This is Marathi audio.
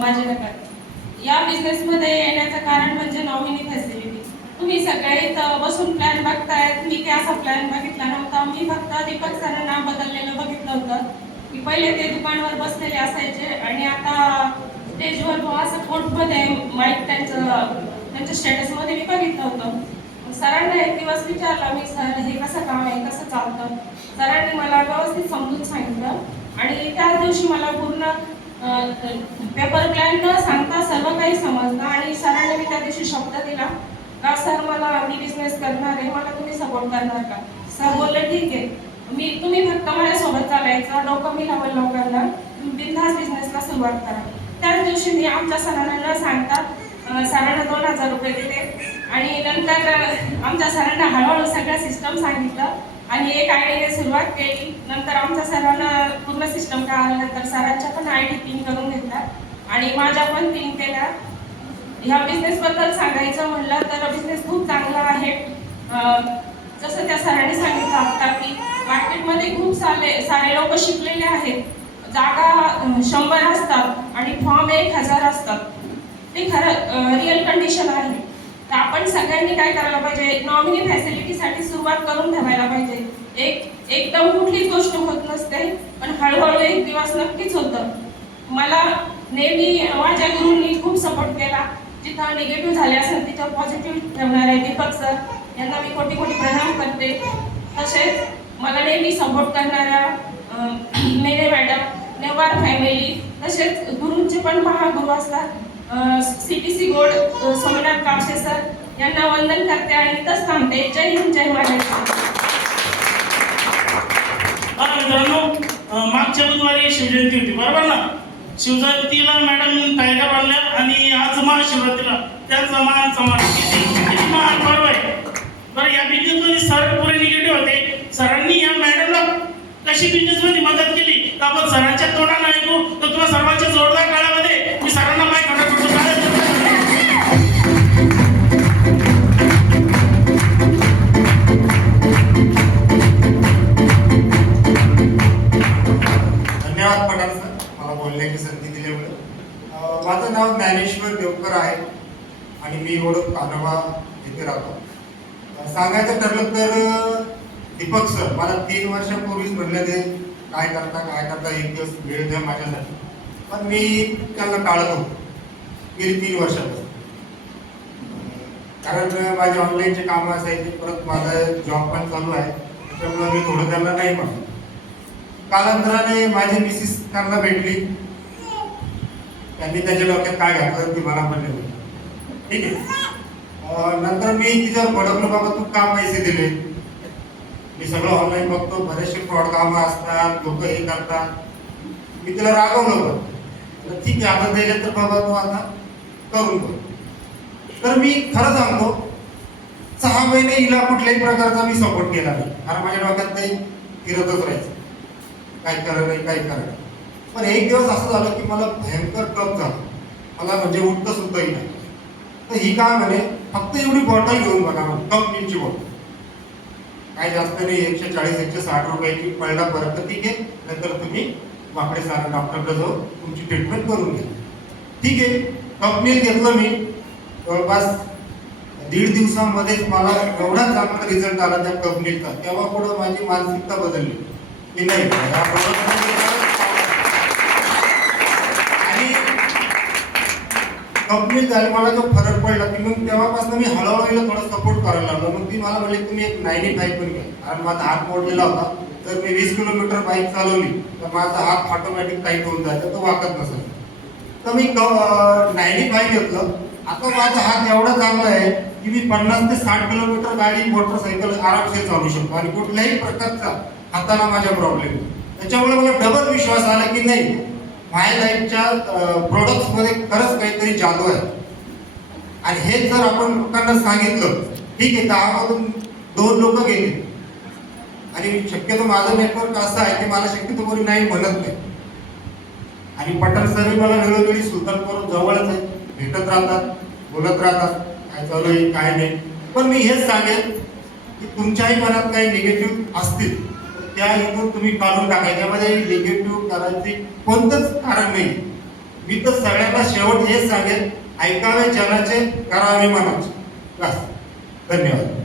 संभाजीनगर। या बिझनेसमध्ये येण्याचं कारण म्हणजे नॉमिनी फॅसिलिटी। तुम्ही सगळे इथं बसून प्लॅन बघतायत, मी काय असा प्लॅन बघितला नव्हता। मी फक्त दीपक सरांना बदललेलं बघितलं होतं की पहिले ते दुकानवर बसलेले असायचे आणि आता स्टेजवर असं कोर्टमध्ये माईक त्यांच्या स्टेटसमध्ये मी बघितलं होतं। सरांना एक दिवस विचारला मी, सर हे कसं काम आहे, कसं चालतं? सरांनी मला व्यवस्थित समजून सांगितलं आणि त्याच दिवशी मला पूर्ण पेपर प्लॅन न सांगता सर्व काही समजलं आणि सरांनी मी त्या दिवशी शब्द दिला का सर मला मी बिझनेस करणार आहे, मला तुम्ही सपोर्ट करणार का? सर बोलले ठीक आहे, तुम्ही फक्त माझ्यासोबत चालायचं, डोकं मी लावल लोकांना, बिनधास्त बिझनेसला सुरुवात करा। त्याच दिवशी मी आमच्या सरांना न सांगता सरांना 2000 रुपये दिले आणि नंतर आमच्या सरांना हळूहळू सगळं सिस्टम सांगितलं आणि एक आयडीने सुरुवात केली। नंतर आमच्या सरांना पूर्ण सिस्टम कळाल्यानंतर सरांच्या पण आयडी 3 करून घेतला आणि माझ्या पण 3 केल्या। ह्या बिझनेसबद्दल सांगायचं म्हणलं तर बिझनेस खूप चांगला आहे। जसं त्या सरांनी सांगितलं आता की मार्केटमध्ये खूप सारे लोक शिकलेले आहेत, जागा 100 असतात आणि फॉर्म 1000 असतात, ते खरं रिअल कंडिशन आहे। तर आपण सगळ्यांनी काय करायला पाहिजे, नॉमिनी फॅसिलिटीसाठी सुरुवात करून ठेवायला पाहिजे। एकदम कुठलीच गोष्ट होत नसते, पण हळूहळू एक दिवस नक्कीच होतं। मला नेहमी माझ्या गुरूंनी खूप सपोर्ट केला। जिथं निगेटिव्ह झाले असेल तिथं पॉझिटिव्ह ठेवणारे दीपक सर यांना मी कोटी कोटी प्रणाम करते। तसेच मला नेहमी सपोर्ट करणाऱ्या मेरे मॅडम, नेवार फॅमिली, तसेच गुरूंचे पण महागुरू असतात CTC गोड सोमनाथ कापसे सर यांना वंदन करते आणि इथंच थांबते। जय हिंद, जय महाराष्ट्र। मित्रांनो, मागच्या बुधवारी शिवजयंती होती, बरोबर ना? शिवजयंतीला मॅडम टायगर बांधल्या आणि आज महाशिवरात्रीला त्यांचा मान समान किती महान पर्व आहे। बरं, या बिझनेसमध्ये सर पुरे निगेटिव्ह होते, सरांनी या मॅडमला कशी बिझनेसमध्ये मदत केली तर आपण सरांच्या तोंडानं ऐकू। तर तुम्हाला सर्वांच्या जोरदार काळामध्ये मी सरांना माहिती बोलण्याची संधी दिल्यामुळे। माझं नाव ज्ञानेश्वर देवकर आहे आणि मी ओळख कानोबा येथे राहतो। सांगायचं ठरलं तर दीपक सर मला 3 वर्षापूर्वीच म्हणले ते काय करता एक दिवस वेळ द्या माझ्यासाठी, पण मी त्यांना टाळत होतो गेली 3 वर्षापासून। कारण माझे ऑनलाईनचे कामं असायचे, परत माझा जॉब पण चालू आहे, त्यामुळे मी थोडं त्यांना नाही म्हणतो। कालांतराने माझी मिसेस त्यांना भेटली, त्यांनी त्याच्या डोक्यात काय घातलं ती मला म्हणले होते, ठीक आहे। नंतर मी तिच्यावर भडकलो, बाबा तू का पैसे दिले, मी सगळं ऑनलाईन बघतो, बरेचसे फ्रॉड कामं असतात, लोक हे करतात। मी तिला रागवलं होतं, ठीक आहे आता दिले तर बाबा तू आता करून बघ। तर मी खरं सांगतो 6 महिने हिला कुठल्याही प्रकारचा मी सपोर्ट केला नाही, कारण माझ्या डोक्यात ते फिरतच राहायचं, काय करा नाही काय करा। पण एक दिवस असं झालं की मला भयंकर कप झाला, मला म्हणजे उठतं सुद्धा नाही। तर ही काय म्हणे, फक्त एवढी बॉटल घेऊन बघा, कप मिलची बॉटल, काय जास्त नाही, 140-160 रुपयाची, पडला परत तर ठीक आहे, नंतर तुम्ही वाकडे सारा डॉक्टरकडे जाऊन तुमची ट्रीटमेंट करून घ्या, ठीक आहे। कप मिल घेतलं मी, जवळपास 1.5 दिवसामध्येच मला एवढा चांगला रिझल्ट आला त्या कप मिलचा। तेव्हा पुढं माझी मानसिकता बदलली की नाही आणि कंपनी झाली, मला जो फरक पडला की मग तेव्हापासून मी हळूहळू थोडं सपोर्ट करायला लागलो। मग ती मला म्हणली तुम्ही एक 95 पण घ्या, कारण माझा हात मोडलेला होता। जर मी 20 किलोमीटर बाईक चालवली तर माझा हात ऑटोमॅटिक टाईट होऊन जायचा, तो वाकत नसायचा। तर मी 95 घेतलं। आता माझा हात एवढा चांगला आहे की मी 50 ते 60 किलोमीटर गाडी मोटरसायकल आरामशीर चालू शकतो आणि कुठल्याही प्रकारचा हाताला माझ्या प्रॉब्लेम। त्याच्यामुळे मला डबल विश्वास आला की नाही, माय लाईफच्या प्रोडक्ट्समध्ये खरंच काहीतरी जादू आहे। आणि हे जर आपण लोकांना सांगितलं, ठीक आहे, 10 मधून 2 लोक गेले आणि शक्यतो माझं नेटवर्क असं आहे की मला शक्यतो कोणी नाही म्हणत नाही। आणि पठाण सरही मला वेळोवेळी सुलतानपूर जवळच आहे, भेटत राहतात, बोलत राहतात काय चालू आहे काय नाही। पण मी हेच सांगेन की तुमच्याही मनात काही निगेटिव्ह असतील त्या इथून तुम्ही काढून टाका, त्यामध्ये निगेटिव्ह करायचे कोणतंच कारण नाही। मी तर सगळ्यांना शेवट हेच सांगेन, ऐकावे जनाचे, करावे मनाचे. बस, धन्यवाद.